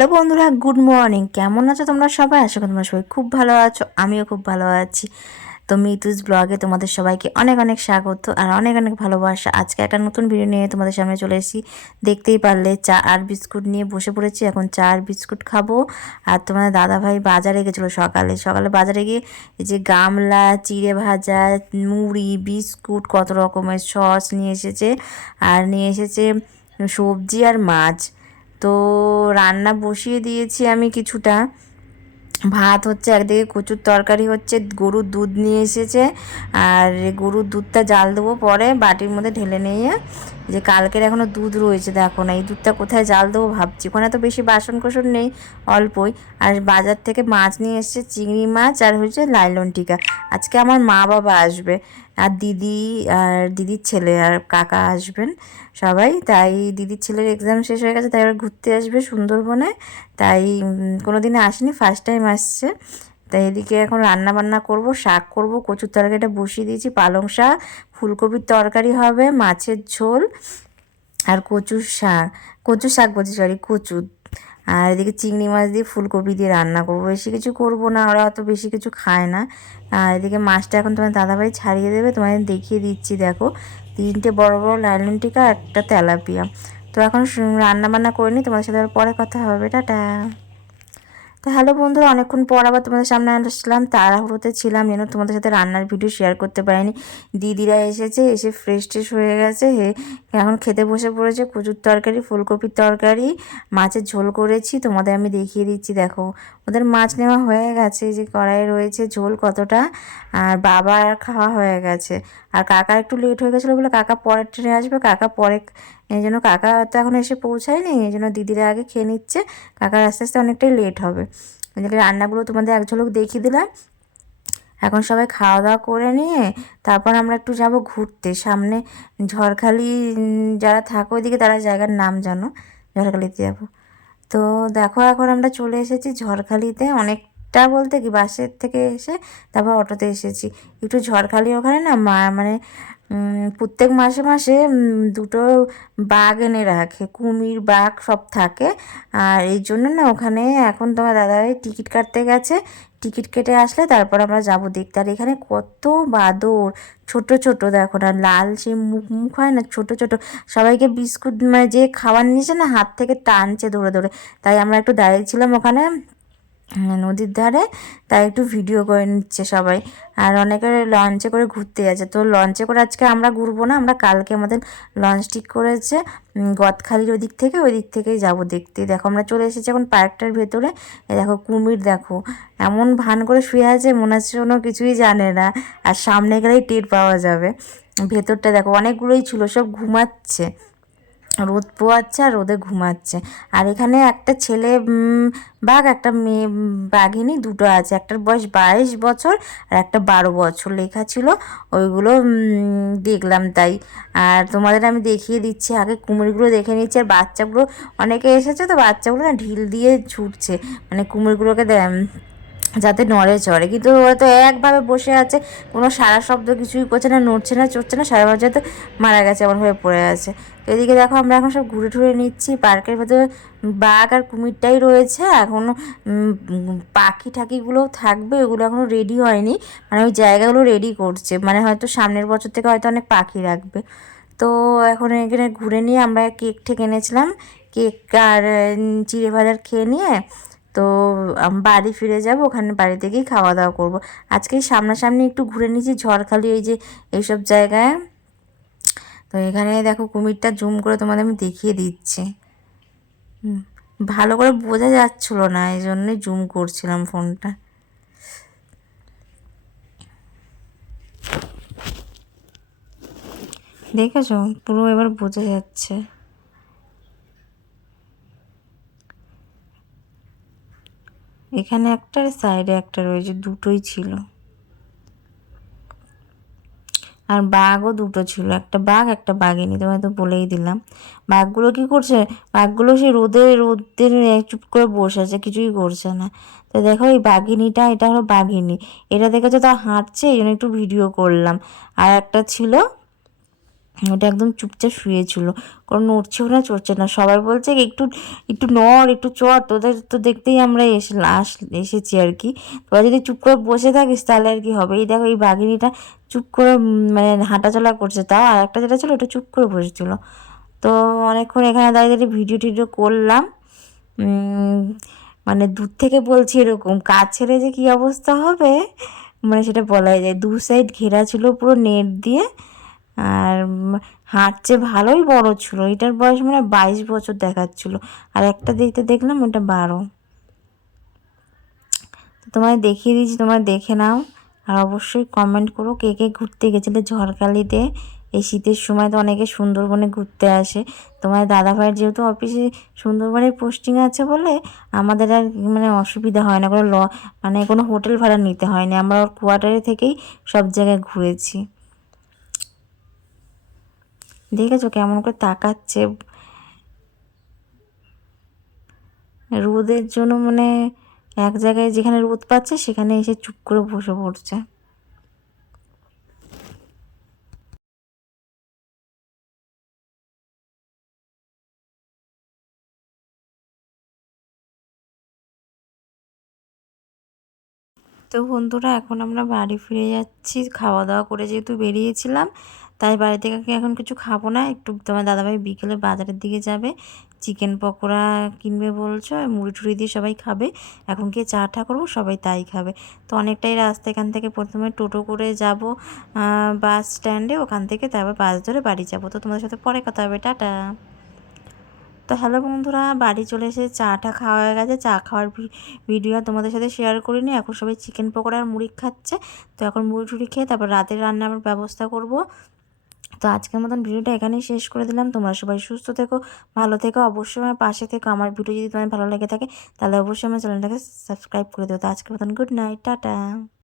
Hello বন্ধুরা, good morning. কেমন আছো তোমরা সবাই? আশা করি তোমরা সবাই খুব ভালো আছো, আমিও খুব ভালো আছি। তো মিতুস ব্লগে তোমাদের সবাইকে অনেক অনেক স্বাগত আর অনেক অনেক ভালোবাসা। আজকে একটা নতুন ভিডিও নিয়ে তোমাদের সামনে চলে এসেছি। দেখতেই পারলে চা আর বিস্কুট নিয়ে বসে পড়েছি, এখন চা আর বিস্কুট খাব। আর তোমাদের দাদাভাই বাজারে গেছিল সকালে। সকালে বাজারে গিয়ে এই যে গামলা, চিড়ে ভাজা, মুড়ি, বিস্কুট, কত রকমের সস নিয়ে এসেছে। আর নিয়ে এসেছে সবজি আর মাছ। তো রান্না বসিয়ে দিয়েছি আমি কিছুটা। ভাত হচ্ছে একদিকে কচুর তরকারি হচ্ছে, গরুর দুধ নিয়ে এসেছে। আর গরুর দুধটা জাল দেবো পরে, বাটির মধ্যে ঢেলে নিয়ে যে কালকের এখনও দুধ রয়েছে, দেখো না, এই দুধটা কোথায় জাল দেবো ভাবছি। ওখানে তো বেশি বাসন কোসন নেই, অল্পই। আর বাজার থেকে মাছ নিয়ে এসেছে, চিংড়ি মাছ আর হচ্ছে লাইলন টিকা। আজকে আমার মা বাবা আসবে, আর দিদি আর দিদির ছেলে আর কাকা আসবেন সবাই। তাই দিদির ছেলের এক্সাম শেষ হয়ে গেছে, তাই এবার ঘুরতে আসবে সুন্দরবনে। তাই কোনো দিনে আসেনি ফার্স্ট টাইম আসছে। তাই এদিকে এখন রান্না বান্না করব, শাক করব, কচুর তরকারিটা বসিয়ে দিয়েছি, পালং শাক, ফুলকপির তরকারি হবে, মাছের ঝোল আর কচুর শাক কচুর শাক বলছি সরি কচু। আর এদিকে চিংড়ি মাছ দিয়ে ফুলকপি দিয়ে রান্না করব, বেশি কিছু করব না, ওরা অত বেশি কিছু খায় না। আর এদিকে মাছটা এখন তোমার দাদাভাই ছাড়িয়ে দেবে, তোমাদের দেখিয়ে দিচ্ছি, দেখো। তিনটে বড় বড় লাইলন টিকা, একটা তেলাপিয়া। তো এখন রান্না বান্না করে নি, তোমাদের সাথে পরে কথা হবে, টাটা। তো হ্যালো বন্ধুরা, অনেকক্ষণ পর আবার তোমাদের সামনে আসলাম। তাড়াহুড়োতে ছিলাম, যেন তোমাদের সাথে রান্নার ভিডিও শেয়ার করতে পারিনি। দিদিরা এসেছে, এসে ফ্রেশ ট্রেশ হয়ে গেছে। হে, এখন খেতে বসে পড়েছে কচুর তরকারি, ফুলকপির তরকারি। মাছের ঝোল করেছি, তোমাদের আমি দেখিয়ে দিচ্ছি, দেখো। ওদের মাছ নেওয়া হয়ে গেছে যে কড়াই রয়েছে ঝোল কতটা। আর বাবার খাওয়া হয়ে গেছে। আর কাকা একটু লেট হয়ে গেছিল বলে কাকা পরের ট্রেনে আসবে, কাকা পরে এই জন্য কাকা তো এখন এসে পৌঁছায়নি এই জন্য দিদিরা আগে খেয়ে নিচ্ছে, কাকার আস্তে আস্তে অনেকটাই লেট হবে। রান্নাগুলো তোমাদের এক ঝলক দেখিয়ে দিলাম। এখন সবাই খাওয়া দাওয়া করে নিয়ে তারপর আমরা একটু যাব ঘুরতে। সামনে ঝড়খালি যারা থাকো ওইদিকে তারা জায়গার নাম জানো, ঝড়খালিতে যাব। তো দেখো এখন আমরা চলে এসেছি ঝড়খালিতে অনেকটা বলতে কি? বাসের থেকে এসে তারপর অটোতে এসেছি। একটু ঝড়খালি ওখানে না, মা মানে প্রত্যেক মাসে মাসে দুটো বাঘ এনে রাখে। কুমির, বাঘ সব থাকে। আর এই জন্য না ওখানে এখন তোমার দাদাভাই টিকিট কাটতে গেছে। টিকিট কেটে আসলে তারপর আমরা যাব দেখতে। আর এখানে কত বাদর! ছোট ছোট দেখো না, লাল সে মুখ মুখ হয় না, ছোট ছোট। সবাইকে বিস্কুট মানে যে খাবার নিয়েছে না, হাত থেকে টানছে দৌড়ে দৌড়ে। তাই আমরা একটু দাঁড়িয়েছিলাম ওখানে। নদীর ধারে, তাই একটু ভিডিও করে নিচ্ছে সবাই। আর অনেকে লঞ্চে করে ঘুরতে যাচ্ছে। তো লঞ্চে করে আজকে আমরা ঘুরবো না, আমরা কালকে আমাদের লঞ্চ ঠিক করেছে। গদখালির ওই দিক থেকে ওই দিক থেকেই যাব দেখতে। দেখো, আমরা চলে এসেছি এখন পার্কটার ভেতরে। দেখো, কুমির দেখো। এমন ভান করে শুয়ে আছে, মনে হচ্ছে কোনো কিছুই জানে না। আর সামনে গেলেই টের পাওয়া যাবে। ভেতরটা দেখো, অনেকগুলোই ছিল, সব ঘুমাচ্ছে। রোদ পোয়াচ্ছে আর রোদে ঘুমাচ্ছে। আর এখানে একটা ছেলে বাঘ, একটা মেয়ে বাঘিনী, দুটো আছে। একটার বয়স বাইশ বছর আর একটা বারো বছর লেখা ছিল। ওইগুলো দেখলাম তাই। আর তোমাদের আমি দেখিয়ে দিচ্ছি। আগে কুমিরগুলো দেখে নিচ্ছি। আর বাচ্চাগুলো, অনেকে এসেছে তো বাচ্চাগুলো না ঢিল দিয়ে ছুটছে। মানে কুমিরগুলোকে যাতে নড়ে চড়ে। কিন্তু ওরা তো একভাবে বসে আছে, কোনো সারা শব্দ কিছুই করছে না, নড়ছে না, চড়ছে না, সারা যাতে মারা গেছে এমনভাবে পড়ে আছে। তো এদিকে দেখো আমরা এখন সব ঘুরে টুরে নিচ্ছি, পার্কের ভেতরে বাঘ আর কুমিরটাই রয়েছে এখনও পাখি ঠাকিগুলোও থাকবে ওগুলো এখনও রেডি হয়নি মানে ওই জায়গাগুলো রেডি করছে মানে হয়তো সামনের বছর থেকে হয়তো অনেক পাখি রাখবে। তো এখন এখানে ঘুরে নিয়ে আমরা কেক ঠেকে এনেছিলাম কেক আর চিড়ে ভাজার খেয়ে নিয়ে তো বাড়ি ফিরে যাব, ওখানে বাড়ি থেকেই খাওয়া দাওয়া করব। আজকে সামনাসামনি একটু ঘুরে নিয়েছি, ঝড়খালি এই যে এইসব জায়গায়। তো এখানে দেখো কুমিরটা জুম করে তোমাদের আমি দেখিয়ে দিচ্ছি। ভালো করে বোঝা যাচ্ছিল না এই জন্যই জুম করছিলাম ফোনটা। দেখেছ? পুরো এবার বোঝা যাচ্ছে। এখানে একটা সাইডে একটা রয়েছে, দুটোই ছিল। আর বাঘও দুটো ছিল, একটা বাঘ, একটা বাঘিনি, তোমায় তো বলেই দিলাম। বাঘগুলো কি করছে? বাঘগুলো সেই রোদে, রোদের চুপ করে বসে আছে, কিছুই করছে না। তো দেখো এই বাঘিনীটা, এটা হলো বাঘিনী। এটা দেখেছ তা হাঁটছে, এই জন্য একটু ভিডিও করলাম। আর একটা ছিল ওটা একদম চুপচাপ শুয়েছিল। কোনো নড়ছেও না, চড়ছে না। সবাই বলছে, একটু একটু নড়, একটু চড়। তোদের তো দেখতেই আমরা এসে, আস, এসেছি আর কি। তোরা যদি চুপ করে বসে থাকিস, তাহলে আর কি হবে। এই দেখো, এই বাঘিনীটা চুপ করে মানে হাঁটাচলা করছে তাও। আর একটা যেটা ছিল, ওটা চুপ করে বসেছিল। তো অনেকক্ষণ এখানে দাঁড়িয়ে দাঁড়িয়ে ভিডিও টিডিও করলাম। মানে দূর থেকে বলছি এরকম কাজ ছেড়ে যে কী অবস্থা হবে? মানে সেটা বলাই যায়। দু সাইড ঘেরা ছিল পুরো নেট দিয়ে। আর হাঁটছে ভালোই বড় ছিল, এটার বয়স মানে বাইশ বছর দেখাচ্ছিল। আর একটা দেখতে দেখলাম, ওটা বারো। তোমায় দেখিয়ে দিয়েছি তোমরা দেখে নাও। আর অবশ্যই কমেন্ট করো কে কে ঘুরতে গেছিলে ঝড়খালিতে। এই শীতের সময় তো অনেকে সুন্দরবনে ঘুরতে আসে। তোমার দাদা ভাইয়ের যেহেতু অফিসে সুন্দরবনে পোস্টিং আছে বলে, আমাদের আর মানে অসুবিধা হয় না। কোনো ল মানে কোনো হোটেল ভাড়া নিতে হয়নি। আমরা ওর কোয়ার্টারে থেকেই সব জায়গায় ঘুরেছি। দেখেছ কেমন করে তাকাচ্ছে? রোদের জন্য মানে এক জায়গায় যেখানে রোদ পাচ্ছে, সেখানে এসে চুপ করে বসে পড়ছে। তো বন্ধুরা, এখন আমরা বাড়ি ফিরে যাচ্ছি। খাওয়া দাওয়া করে যেহেতু বেরিয়েছিলাম তাই বাড়ি থেকে এখন কিছু খাব না? একটু তোমার দাদাভাই বিকেলে বাজারের দিকে যাবে, চিকেন পকোড়া কিনবে বলছো মুড়ি টুড়ি দিয়ে সবাই খাবে। এখন গিয়ে চা টা করব, সবাই তাই খাবে। তো অনেকটাই রাস্তা এখান থেকে প্রথমে টোটো করে যাব বাস স্ট্যান্ডে, ওখান থেকে তারপর বাস ধরে বাড়ি যাব। তো তোমাদের সাথে পরে কথা হবে, টাটা। তো হ্যালো বন্ধুরা, বাড়ি চলে এসে চাটা খাওয়া হয়ে গেছে। চা খাওয়ার ভিডিও তোমাদের সাথে শেয়ার করিনি। এখন সবাই চিকেন পকোড়া আর মুড়ি খাচ্ছে। তো এখন মুড়ি টুড়ি খেয়ে তারপর রাতের রান্না আমার ব্যবস্থা করব। তো আজকের মতন ভিডিওটা এখানেই শেষ করে দিলাম। তোমরা সবাই সুস্থ থেকো, ভালো থেকো। অবশ্যই আমার পাশে থেকো। আমার ভিডিও যদি তোমার ভালো লেগে থাকে, তাহলে অবশ্যই আমার চ্যানেলটাকে সাবস্ক্রাইব করে দেবো তো আজকের মতন গুড নাইট টাটা।